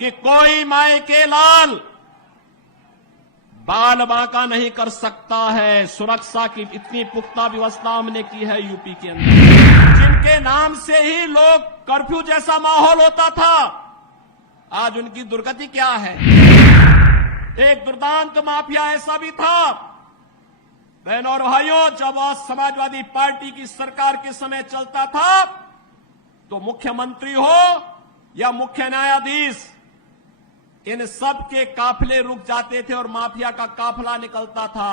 कि कोई माए के लाल बाल बांका नहीं कर सकता है। सुरक्षा की इतनी पुख्ता व्यवस्था हमने की है यूपी के अंदर, जिनके नाम से ही लोग कर्फ्यू जैसा माहौल होता था, आज उनकी दुर्गति क्या है। एक दुर्दांत माफिया ऐसा भी था बहनों और भाइयों, जब आज समाजवादी पार्टी की सरकार के समय चलता था तो मुख्यमंत्री हो या मुख्य न्यायाधीश, इन सब के काफिले रुक जाते थे और माफिया का काफिला निकलता था।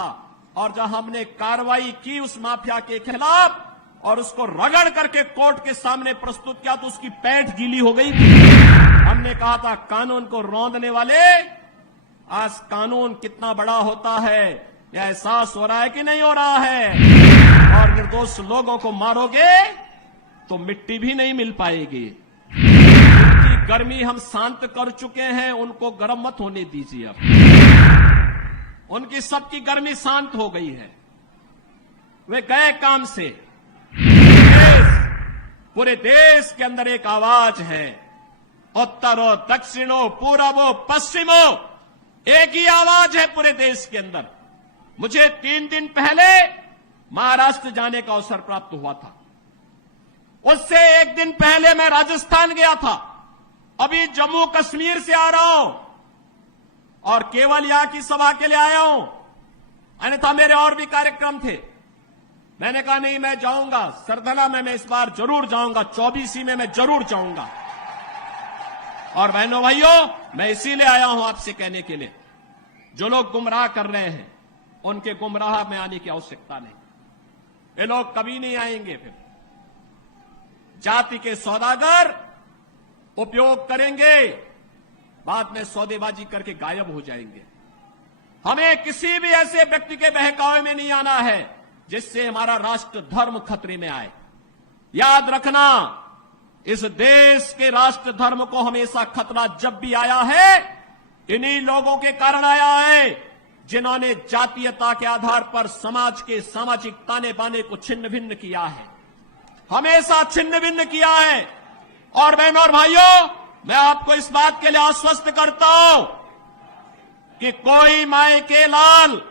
और जब हमने कार्रवाई की उस माफिया के खिलाफ और उसको रगड़ करके कोर्ट के सामने प्रस्तुत किया तो उसकी पैंठ गीली हो गई थी। हमने कहा था कानून को रौंदने वाले, आज कानून कितना बड़ा होता है यह एहसास हो रहा है कि नहीं हो रहा है। और निर्दोष लोगों को मारोगे तो मिट्टी भी नहीं मिल पाएगी। उनकी गर्मी हम शांत कर चुके हैं, उनको गर्म मत होने दीजिए। अब उनकी सबकी गर्मी शांत हो गई है, वे गए काम से। पूरे देश के अंदर एक आवाज है, उत्तरो दक्षिणों पूर्वो पश्चिमो, एक ही आवाज है पूरे देश के अंदर। मुझे 3 दिन पहले महाराष्ट्र जाने का अवसर प्राप्त हुआ था, उससे 1 दिन पहले मैं राजस्थान गया था, अभी जम्मू कश्मीर से आ रहा हूं और केवल यहां की सभा के लिए आया हूं, अन्यथा मेरे और भी कार्यक्रम थे। मैंने कहा नहीं मैं जाऊंगा, सरधना में मैं इस बार जरूर जाऊंगा, 24 में मैं जरूर जाऊंगा। और बहनों भाइयों, मैं इसीलिए आया हूं आपसे कहने के लिए, जो लोग गुमराह कर रहे हैं उनके गुमराह में आने की आवश्यकता नहीं। ये लोग कभी नहीं आएंगे। फिर जाति के सौदागर उपयोग करेंगे, बाद में सौदेबाजी करके गायब हो जाएंगे। हमें किसी भी ऐसे व्यक्ति के बहकावे में नहीं आना है जिससे हमारा राष्ट्र धर्म खतरे में आए। याद रखना, इस देश के राष्ट्र धर्म को हमेशा खतरा जब भी आया है, इन्हीं लोगों के कारण आया है जिन्होंने जातीयता के आधार पर समाज के सामाजिक ताने बाने को छिन्न भिन्न किया है, हमेशा छिन्न भिन्न किया है। और बहनों और भाइयों, मैं आपको इस बात के लिए आश्वस्त करता हूं कि कोई माए के लाल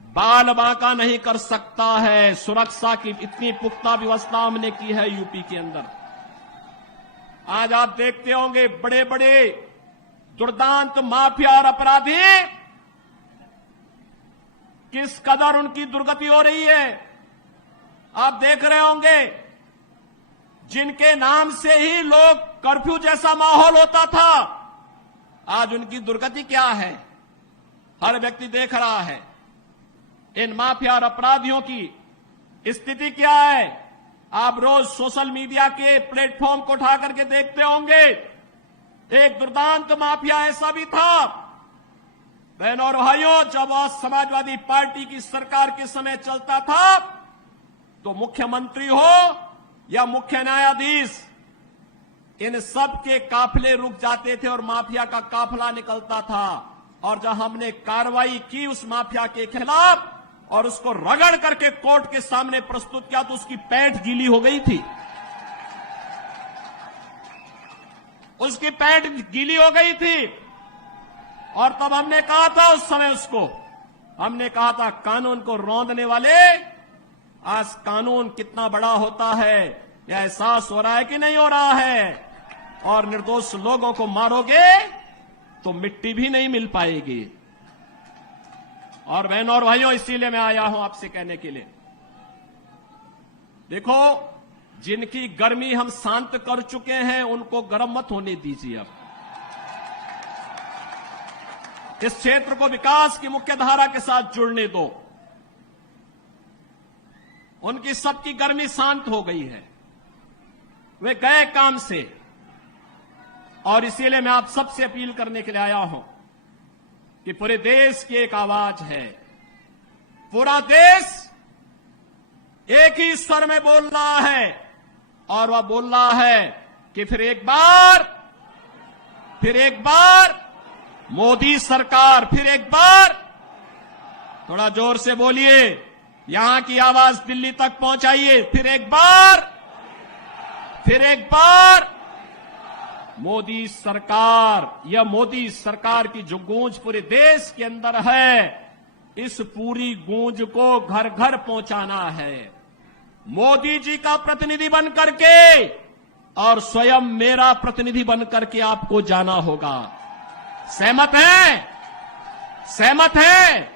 बाल बांका नहीं कर सकता है। सुरक्षा की इतनी पुख्ता व्यवस्था हमने की है यूपी के अंदर। आज आप देखते होंगे बड़े बड़े दुर्दांत माफिया और अपराधी किस कदर उनकी दुर्गति हो रही है। आप देख रहे होंगे, जिनके नाम से ही लोग कर्फ्यू जैसा माहौल होता था, आज उनकी दुर्गति क्या है हर व्यक्ति देख रहा है। इन माफिया और अपराधियों की स्थिति क्या है आप रोज सोशल मीडिया के प्लेटफॉर्म को उठा करके देखते होंगे। एक दुर्दांत माफिया ऐसा भी था बहनों और भाइयों, जब आज समाजवादी पार्टी की सरकार के समय चलता था तो मुख्यमंत्री हो या मुख्य न्यायाधीश, इन सब के काफिले रुक जाते थे और माफिया का काफिला निकलता था। और जब हमने कार्रवाई की उस माफिया के खिलाफ और उसको रगड़ करके कोर्ट के सामने प्रस्तुत किया तो उसकी पैंठ गीली हो गई थी, उसकी पैंठ गीली हो गई थी। और तब हमने कहा था, उस समय उसको हमने कहा था कानून को रौंदने वाले, आज कानून कितना बड़ा होता है यह एहसास हो रहा है कि नहीं हो रहा है। और निर्दोष लोगों को मारोगे तो मिट्टी भी नहीं मिल पाएगी। और बहनों और भाइयों, इसीलिए मैं आया हूं आपसे कहने के लिए, देखो जिनकी गर्मी हम शांत कर चुके हैं उनको गर्म मत होने दीजिए। अब इस क्षेत्र को विकास की मुख्य धारा के साथ जुड़ने दो। उनकी सबकी गर्मी शांत हो गई है, वे गए काम से। और इसीलिए मैं आप सबसे अपील करने के लिए आया हूं कि पूरे देश की एक आवाज है, पूरा देश एक ही स्वर में बोल रहा है। और वह बोल रहा है कि फिर एक बार मोदी सरकार, फिर एक बार, थोड़ा जोर से बोलिए, यहां की आवाज दिल्ली तक पहुंचाइए। फिर एक बार मोदी सरकार, यह मोदी सरकार की जो गूंज पूरे देश के अंदर है, इस पूरी गूंज को घर घर पहुंचाना है। मोदी जी का प्रतिनिधि बन करके और स्वयं मेरा प्रतिनिधि बन करके आपको जाना होगा। सहमत हैं? सहमत हैं?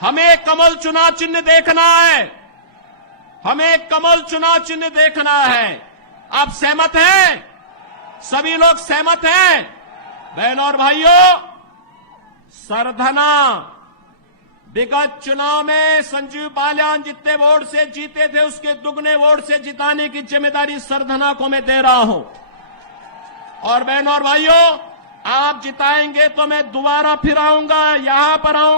हमें कमल चुनाव चिन्ह देखना है, हमें कमल चुनाव चिन्ह देखना है। आप सहमत हैं? सभी लोग सहमत हैं? बहनों और भाइयों, सरधना विगत चुनाव में संजीव बालियान जितने वोट से जीते थे उसके दुगने वोट से जिताने की जिम्मेदारी सरधना को मैं दे रहा हूं। और बहनों और भाइयों, आप जिताएंगे तो मैं दोबारा फिर आऊंगा, यहां पर आऊंगा।